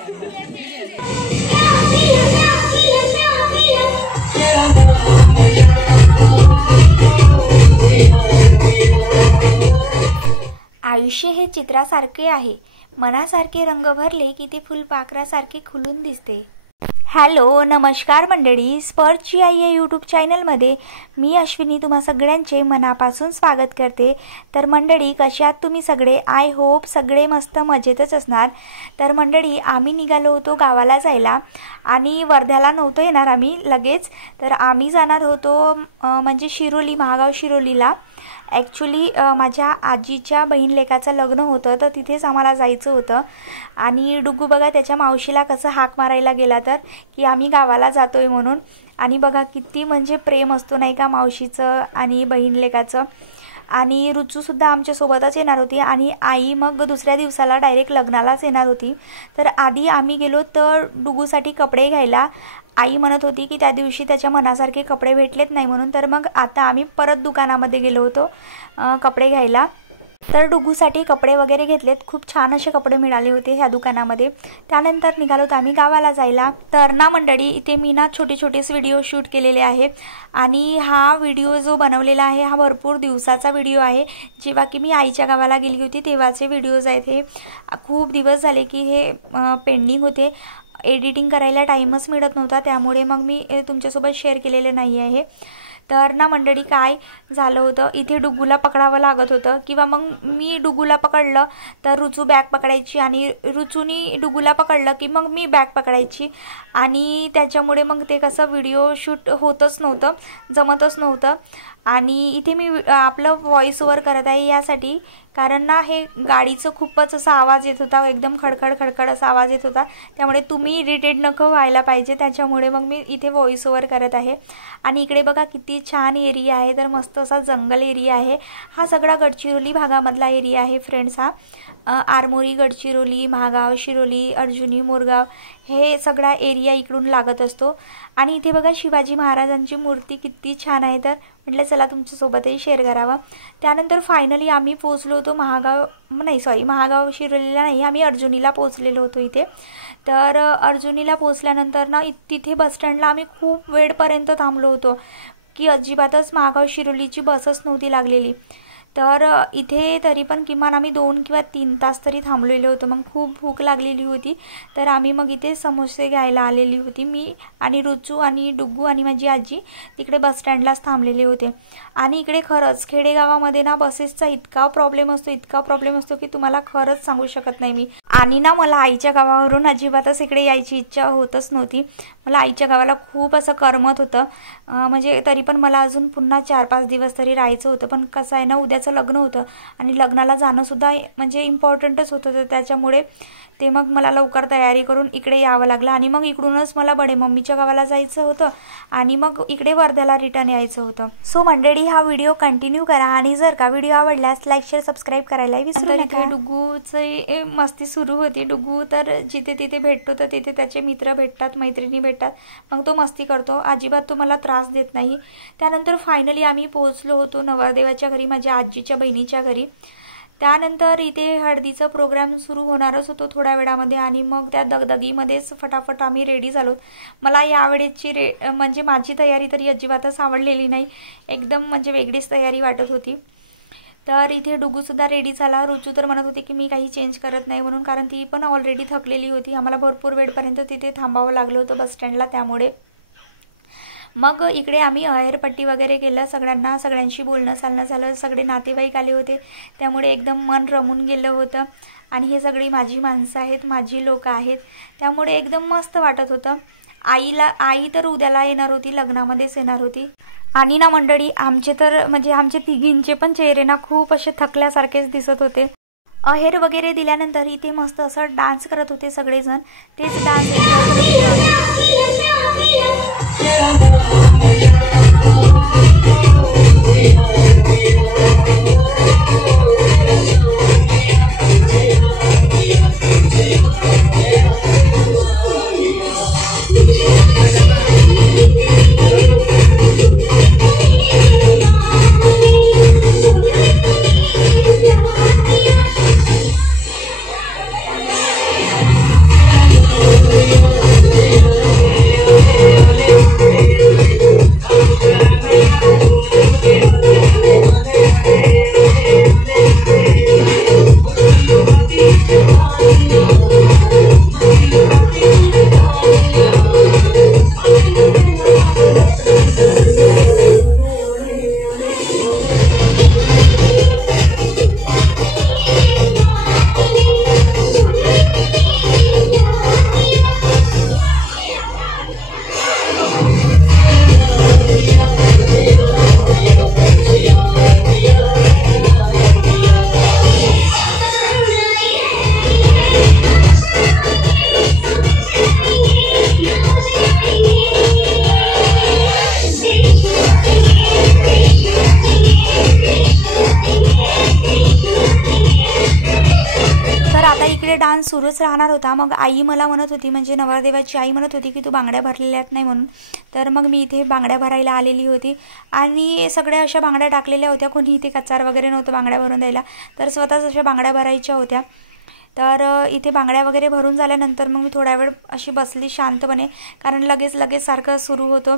आयुष्य हे चित्रासारखे आहे, मनासारखे रंग भरले की ते फुलपाखरासारखे खुलून दिसते। हॅलो नमस्कार मंडळी, स्पर्शची आई या यूट्यूब चॅनलमध्ये मी अश्विनी तुम्हा सगळ्यांचे मनापासून स्वागत करते। तर मंडळी कशा आहात तुम्ही सगळे? आय होप सगळे मस्त मजेतच असणार। तर मंडळी आम्ही निघालो होतो गावाला जायला आणि वर्ध्याला नव्हतो येणार आम्ही लगेच, तर आम्ही जाणार होतो म्हणजे शिरोली, महागाव शिरोलीला। ॲक्च्युली माझ्या आजीच्या बहीण लेकाचं लग्न होतं, तर तिथेच आम्हाला जायचं होतं। आणि डुग्गू बघा त्याच्या मावशीला कसं हाक मारायला गेला तर की आम्ही गावाला जातोय म्हणून। आणि बघा किती म्हणजे प्रेम असतो नाही का मावशीचं आणि बहीण लेकाचं। आणि रुचूसुद्धा आमच्यासोबतच येणार होती आणि आई मग दुसऱ्या दिवसाला डायरेक्ट लग्नालाच येणार होती। तर आधी आम्ही गेलो तर डुग्गूसाठी कपडे घ्यायला। आई म्हणत होती की त्या दिवशी त्याच्या मनासारखे कपडे भेटलेत नाही म्हणून, तर मग आता आम्ही परत दुकानामध्ये गेलो होतो कपडे घ्यायला। तर डुग्गूसाठी कपडे वगैरे घेतलेत, खूप छान असे कपडे मिळाले होते ह्या दुकानामध्ये। त्यानंतर निघालो तर आम्ही गावाला जायला। तर ना मंडळी इथे मी ना छोटे छोटेच व्हिडिओ शूट केलेले आहे आणि हा व्हिडिओ जो बनवलेला आहे हा भरपूर दिवसाचा व्हिडिओ आहे। जेव्हा की मी आईच्या गावाला गेली होती तेव्हाचे व्हिडिओज आहेत हे। खूप दिवस झाले की हे पेंडिंग होते, एडिटिंग करायला टाईमच मिळत नव्हता, त्यामुळे मग मी तुमच्यासोबत शेअर केलेले नाही आहे। तर ना मंडळी काय झालं होतं, इथे डुग्गूला पकडावं लागत होतं किंवा मग मी डुग्गूला पकडलं तर रुचू बॅग पकडायची आणि रुचूनी डुग्गूला पकडलं की मग मी बॅग पकडायची। आणि त्याच्यामुळे मग ते कसं व्हिडिओ शूट होतच नव्हतं, जमतच नव्हतं। आणि इथे मी आपलं व्हॉइस ओव्हर करत आहे यासाठी कारण ना हे गाडीचं खूपच असा आवाज येत होता, एकदम खडखड खडखड असा आवाज येत होता, त्यामुळे तुम्ही इरिटेट नको व्हायला पाहिजे, त्याच्यामुळे मग मी इथे व्हॉइस ओव्हर करत आहे। आणि इकडे बघा किती छान एरिया आहे, तर मस्त असा जंगल एरिया आहे। हा सगळा गडचिरोली भागामधला एरिया आहे फ्रेंड्स। हा आरमोरी, गडचिरोली, महागाव, शिरोली, अर्जुनी, मोरगाव हे सगळा एरिया इकडून लागत असतो। आणि इथे बघा शिवाजी महाराजांची मूर्ती किती छान आहे, तर म्हटलं चला तुमच्यासोबतही शेअर करावं। त्यानंतर फायनली आम्ही पोहोचलो होतो महागाव शिरोलीला नाही, आम्ही अर्जुनीला पोहोचलेलो होतो इथे। तर अर्जुनीला पोहोचल्यानंतर ना तिथे बसस्टँडला आम्ही खूप वेळपर्यंत थांबलो होतो की अजिबातच महागाव शिरोलीची बसच नव्हती लागलेली। तर इथे तरी पण किमान आम्ही 2 किंवा 3 तास तरी थांबलेलो होतो। मग खूप भूक लागलेली होती, तर आम्ही मग इथे समोसे घ्यायला आलेली होती। मी आणि रुचू आणि डुग्गू आणि माझी आजी तिकडे बसस्टँडलाच थांबलेले होते। आणि इकडे खरंच खेडेगावामध्ये ना बसेसचा इतका प्रॉब्लेम असतो की तुम्हाला खरंच सांगू शकत नाही मी। आणि ना मला आईच्या गावावरून अजिबातच इकडे यायची इच्छा होतच नव्हती। मला आईच्या गावाला खूप असं करमत होतं, म्हणजे तरी पण मला अजून पुन्हा 4-5 दिवस तरी राहायचं होतं। पण कसं आहे ना उद्याचं लग्न होतं आणि लग्नाला जाणं सुद्धा म्हणजे इम्पॉर्टंटच होतं, तर त्याच्यामुळे ते मग मला लवकर तयारी करून इकडे यावं लागलं। आणि मग इकडूनच मला बडे मम्मीच्या गावाला जायचं होतं आणि मग इकडे वर्ध्याला रिटर्न यायचं होतं। सो मंडळी हा व्हिडिओ कंटिन्यू करा आणि जर का व्हिडिओ आवडल्यास लाईक, शेअर, सबस्क्राईब करायला विसरू नका। डुग्गूची मस्ती सुरू होती। डुग्गू तर जिथे तिथे भेटतो तर तिथे त्याचे मित्र भेटतात, मैत्रिणी भेटतात, मग तो मस्ती करतो, अजिबात तो मला त्रास देत नाही। त्यानंतर फायनली आम्ही पोहोचलो होतो नवरदेवाच्या घरी, माझ्या आजीच्या बहिणीच्या घरी। त्यानंतर इथे हळदीचा प्रोग्राम सुरू होणारच होतो थोड्या वेळामध्ये आणि मग त्या दगदगीमध्येच फटाफट आम्ही रेडी झालो। मला यावेळेची म्हणजे माझी तयारी तरी अजिबातच आवडलेली नाही, एकदम म्हणजे वेगळीच तयारी वाटत होती। तर इथे डुग्गूसुद्धा रेडी झाला। रुचू तर म्हणत होती की मी काही चेंज करत नाही म्हणून, कारण ती पण ऑलरेडी थकलेली होती। आम्हाला भरपूर वेळपर्यंत तिथे थांबावं लागलं होतं बसस्टँडला, त्यामुळे मग इकडे आम्ही अहेरपट्टी वगैरे केलं सगळ्यांना, सगळ्यांशी बोलणं चालणं झालं, सगळे नातेवाईक आले होते, त्यामुळे एकदम मन रमून गेलं होतं। आणि हे सगळी माझी माणसं आहेत, माझी लोकं आहेत, त्यामुळे एकदम मस्त वाटत होतं। आई तर उद्याला येणार होती, लग्नामध्येच येणार होती। आणि ना मंडळी आमचे तर म्हणजे आमचे तिघींचे पण चेहरे ना खूप असे थकल्यासारखेच दिसत होते। अहेर वगैरे दिल्यानंतर इथे मस्त असं डान्स करत होते सगळेजण, तेच डान्स डान्स सुरूच राहणार होता. मग आई मला म्हणत होती, म्हणजे नवरदेवाची आई म्हणत होती की तू बांगड्या भरलेल्यात नाही म्हणून. तर मग मी इथे बांगड्या भरायला आलेली होती आणि सगळ्या अशा बांगड्या टाकलेल्या होत्या. कोणी इथे कचार वगैरे नव्हतं बांगड्या भरून द्यायला, तर स्वतःच अशा बांगड्या भरायच्या होत्या. तर इथे बांगड्या वगैरे भरून झाल्यानंतर मग मी थोडा वेळ अशी बसली शांतपणे, कारण लगेच सारखं सुरू होतं.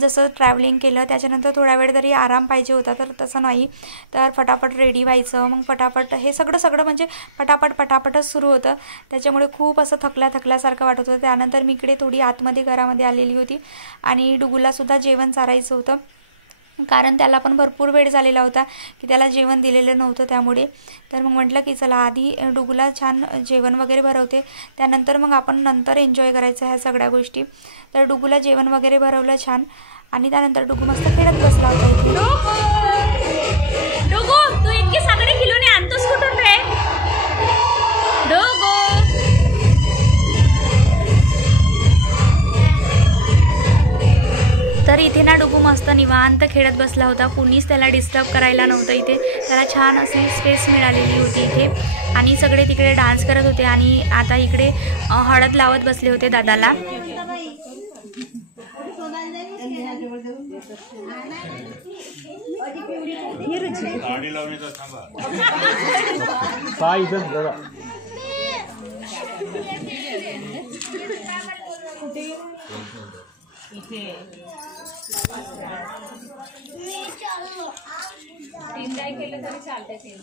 जसं ट्रॅव्हलिंग केलं त्याच्यानंतर थोडा वेळ तरी आराम पाहिजे होता, तर तसं नाही. तर फटाफट रेडी व्हायचं, मग फटाफट हे सगळं म्हणजे पटापटच सुरू होतं. त्याच्यामुळे खूप असं थकल्यासारखं वाटत होतं. त्यानंतर मी इकडे थोडी आतमध्ये घरामध्ये आलेली होती आणि डुगूलासुद्धा जेवण चारायचं होतं, कारण त्याला पण भरपूर वेळ झालेला होता की त्याला जेवण दिलेलं नव्हतं त्यामुळे. तर मग म्हटलं की चला आधी डुगूला छान जेवण वगैरे भरवते, त्यानंतर मग आपण नंतर एन्जॉय करायचं ह्या सगळ्या गोष्टी. तर डुगूला जेवण वगैरे भरवलं छान आणि त्यानंतर डुगू मस्त खेळत बसला होता इथे. डुगू तू इतके सगळे खिलोने आणतोस कुठून रे? डुगू तर इथे ना डुगू मस्त निवांत खेळत बसला होता. कुणीच त्याला डिस्टर्ब करायला नव्हतं. इथे त्याला छान अशी स्पेस मिळालेली होती इथे आणि सगळे तिकडे डान्स करत होते आणि आता इकडे हळद लावत बसले होते दादाला. तीन काय केलं तरी चालतंय. तीन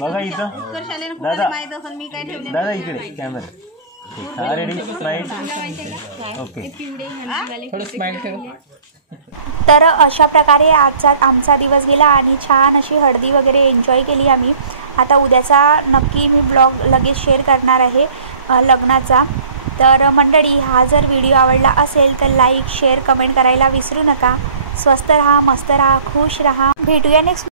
बघा इथं दादा दादा इकडे कॅमेरा. Ready smile. ओके थोडं स्माइल करू. तर अशा प्रकारे आमचा दिवस गेला आणि छान अशी हळदी वगैरे एन्जॉय केली आम्ही. आता उद्याचा नक्की मी ब्लॉग लगेच शेअर करणार आहे लग्नाचा. तर मंडळी, हा जर व्हिडिओ आवडला असेल तर लाईक शेअर कमेंट करायला विसरू नका. स्वस्त रहा, मस्त रहा, खुश रहा. भेटूया नेक्स्ट